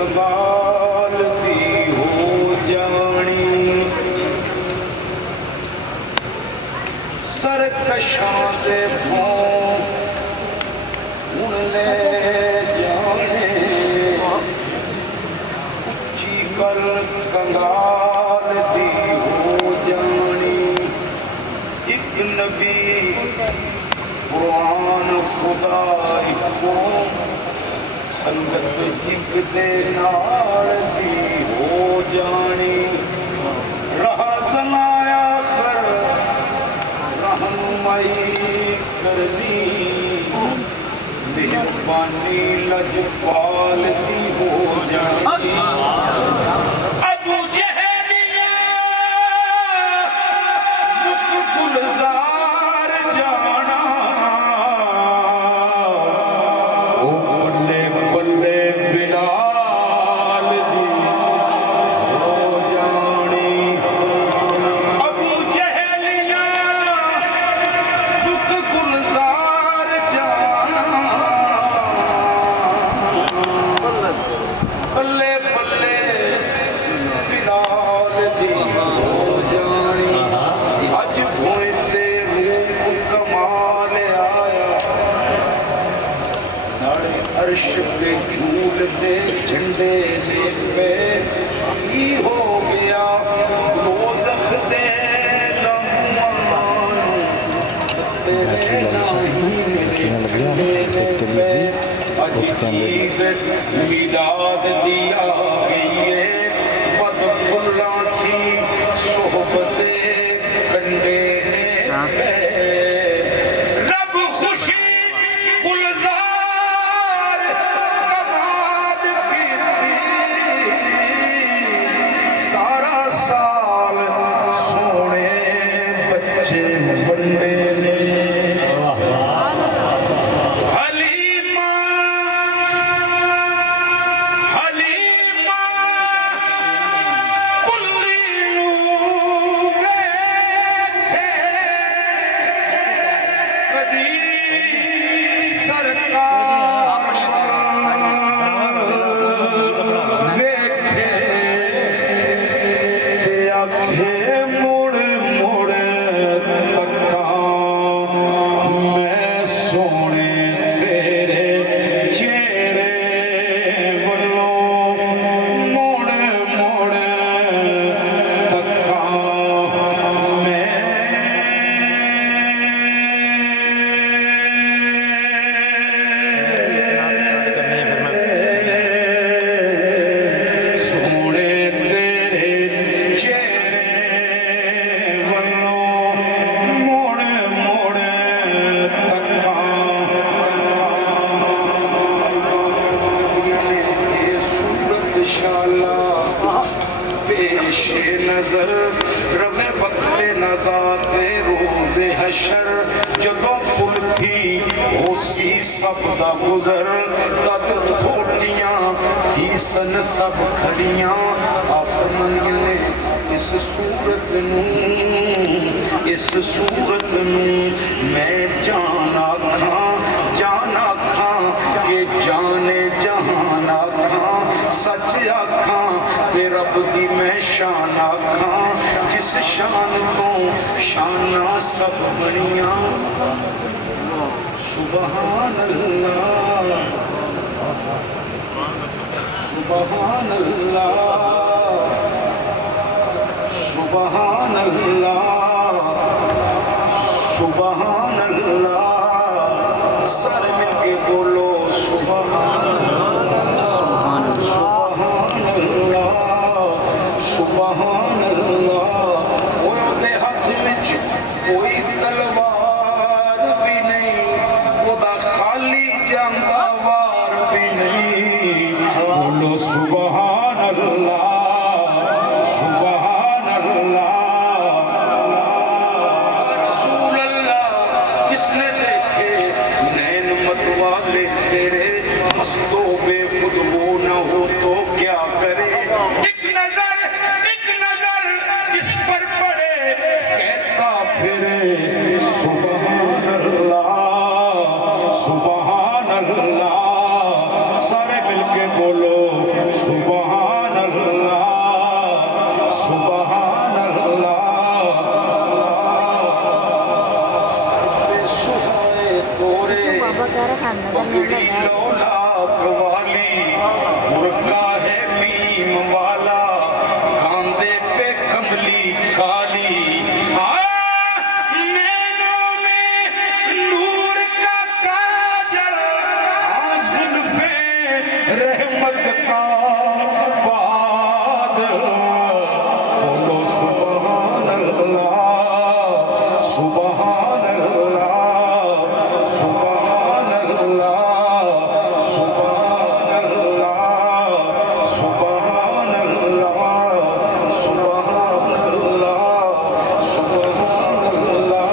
कंगाल दी हो जानी सरकशां दे भों हुण ले जाने उच्ची कर कंगाल दी हो जानी एक नबी कुरान खुदा इको संगत एक दे नाल दी हो जानी रहा जनाया कर रहनुमाई कर दी मेहरबानी लजपाल दी हो जानी अबू जहलिया मुख गुलजार जाना ओ बल्ले बल्ले बिलाल दी हो जानी अबू जहलिया मुख गुलजार जाना बल्ले बल्ले बिलाल दी हो जानी अज भोए ते रूप कमाल आया नाले अर्श पे झूलते झंडे ले पे की हो गया दोज़ख दे लम्हान तेरे नाही मेरे झंडे पे अज ईद मिलाद दिया गई है पद फुल्ला थी सोहबते कंडे ने पे रब खुशी गुलजार कमाल की थी सारा साल सोने बच्चे बंडे ने हलीमा हलीमा कुल्ली नूरे थे कदी सरकार वेखे ते आखे मुड़ मुड़ तकां मैं सोने तेरे चेहरे वल्लों मुड़ मुड़ तकां मैं सोने तेरे चेहरे वल्लों मुड़ मुड़ तकां सूरत शाला पेश नजर रवे वक्त नजाते रोजे हशर जदों पुल थी होसी सब दा गुजर तद खोटियां थी सन सब खड़ियां आफरमानियां ने इस सूरत नूं मैं जान आखां के जाने जहान आखां सच आखां ते रब दी मैं शान आखां जिस शान को शाना सब बनियां सुबहान अल्लाह सुबहान अल्लाह सुबहान अल्लाह सुबहान अल्लाह सर मिल के बोलो सुबहान सुबहान अल्लाह सुबहान अल्लाह ओदे हाथ विच कोई तलवार भी नहीं ओदा खाली जांदा वार भी नहीं बोलो सुबहान अल्लाह सुबहान अल्लाह रसूल अल्लाह जिसने देखे नैन मत वाले तेरे मस्तो बेखुद वो न हो तो क्या करे एक नजर जिस पर पड़े कहता फिरे सुबहान अल्लाह सारे मिलके बोलो पगड़ी लोला कवाली मुर्गा है मीम वाला कांधे पे कमली काली नैनों में नूर का काजल जुल्फे रहमत का बादल बोलो सुभान अल्लाह सुभान अल्लाह सुभान अल्लाह सुभान अल्लाह सुभान अल्लाह सुभान अल्लाह सुभान अल्लाह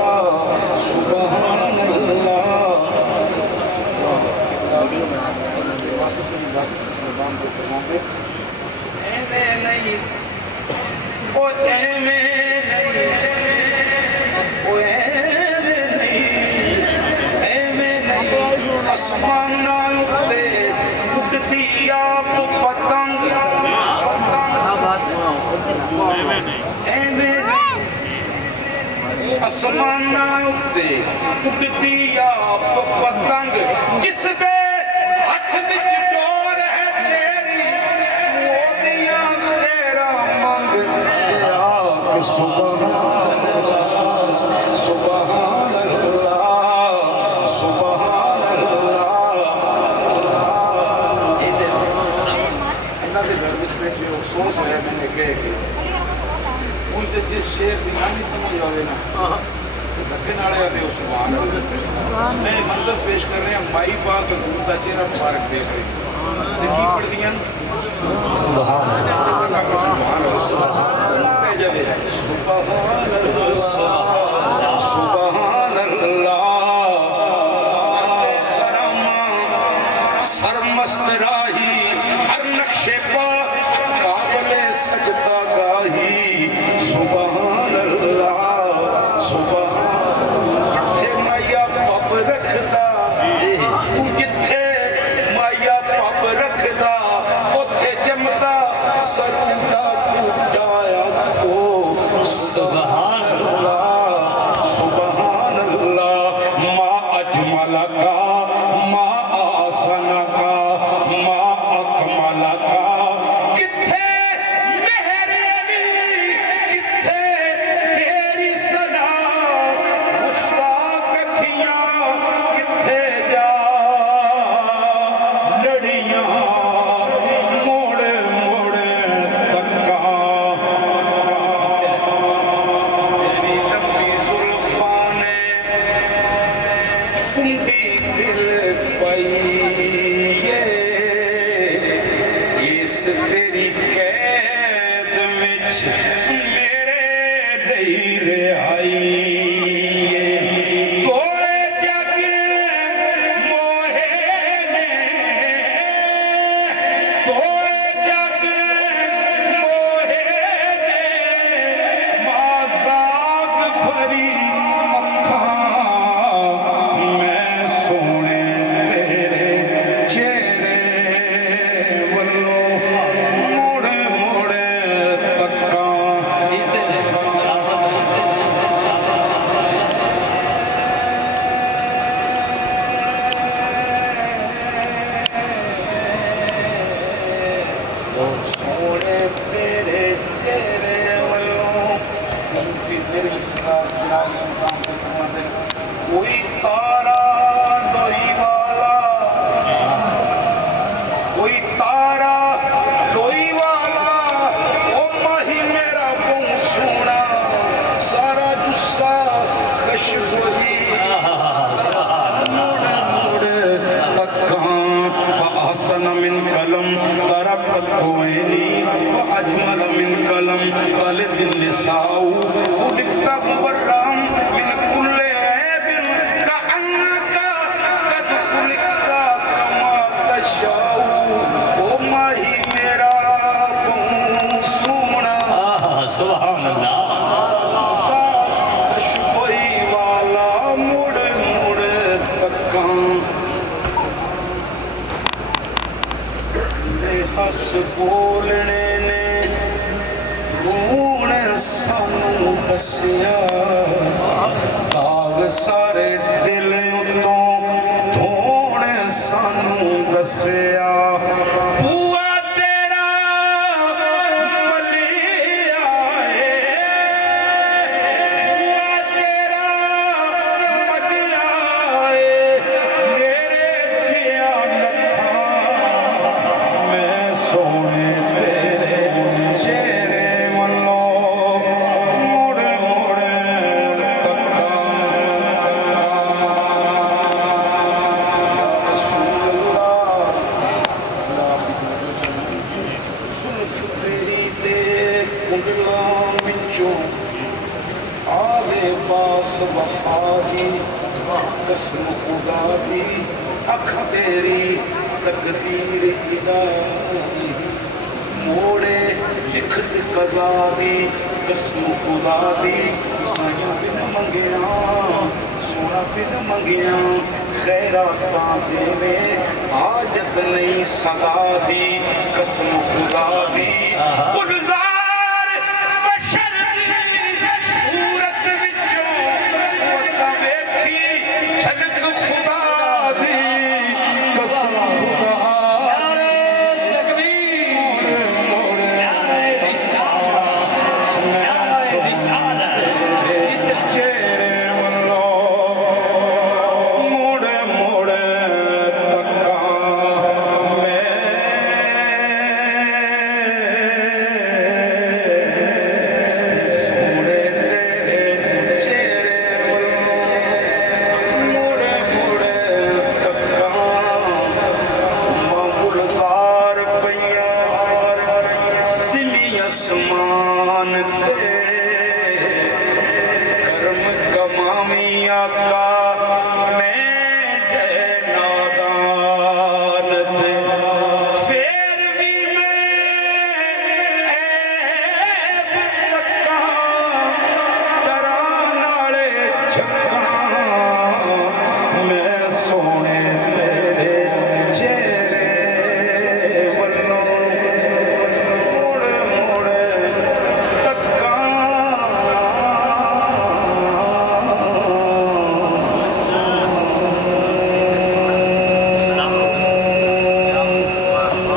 सुभान अल्लाह। ऐਵੇਂ नहीं ओ ऐਵੇਂ नहीं ओ ऐਵੇਂ नहीं ऐਵੇਂ नहीं आसमानां उत्ते उड़दी आप पतंग ऐਵੇਂ नहीं आसमानां उत्ते उड़दी आप पतंग जिस दे हथ विच डोर है तेरी ओदियां खैरा मंग आख सुभान अल्लाह सुभान अल्लाह सुभान अल्लाह। इन्हां दे घर विच बैठे अफसोस होया मैंने कह के ਹੁਣ ਤੇ जिस शेर दी नहीं समझ आवे ना धक्के नाले आते हो सुभान अल्लाह। मैं मंजर पेश कर रहे हैं माई पाक हजूर का चेहरा मुबारक देख रहे की पढ़दियां सुभान सुभान अल्लाह सरमस्त राही हर नक्शे पा काबले सजदा गाही सुभान अल्लाह सुभान जिथे माया पब रखदा तू जिथे माया पब रखदा उथे जमदा सरदा टूटाया को सुभान अल्लाह सुभान अल्लाह। मा अजमल का मा आसन का मा अकमल का किथे मेहर अली किथे तेरी सना मुश्ताक अखियां किथे जा लड़ियां मोड़ मोड़ तक्का तेरी लंबी जुल्फां ने कुंडी दिल पाई इस तेरी कैद विच मेरे नहीं रिहाई तोए जग मोहे ने तोए जग मोहे ने माज़ाक भरी अखां मैं सोने तेरे चेहरे वल्लों मोड़ मोड़ तक्कां सोने तेरे चेहरे वल्लों मेरे कोई तारा लोई वाला कोई तारा लोई वाला ओ माही मेरा बहु सोना सारा जुस्सा खुशबोई अहसन मिन कलम तरकत हुवैनी व अजमल मिन कलम तलद निसाउ खुलिक़्ता मुबर्रम मिन कुल्ले ऐबिन कअन्नका कद खुलिक़्ता कमा तशाउ ओ माही मेरा बहु सोना सुभान अल्लाह खुशबोई वाला मुड़ मुड़ तक्कां हस बोलने ने रोने सानू दसिया दाग सारे दिल उतों के पास वफा दी कसम खुदा दी अख तेरी तकदीर इलाही मोड़े लिखत कज़ा दी कसम खुदा दी साया बिन मंगिया सोना बिन मंगिया खैरातां देवे आजत नहीं सदा दी कसम खुदा दी गुलजार बशर दी सूरत विचों वसा वेखी झलक खुदा दी कसम खुदा आसमान ते कर्म कमामी आका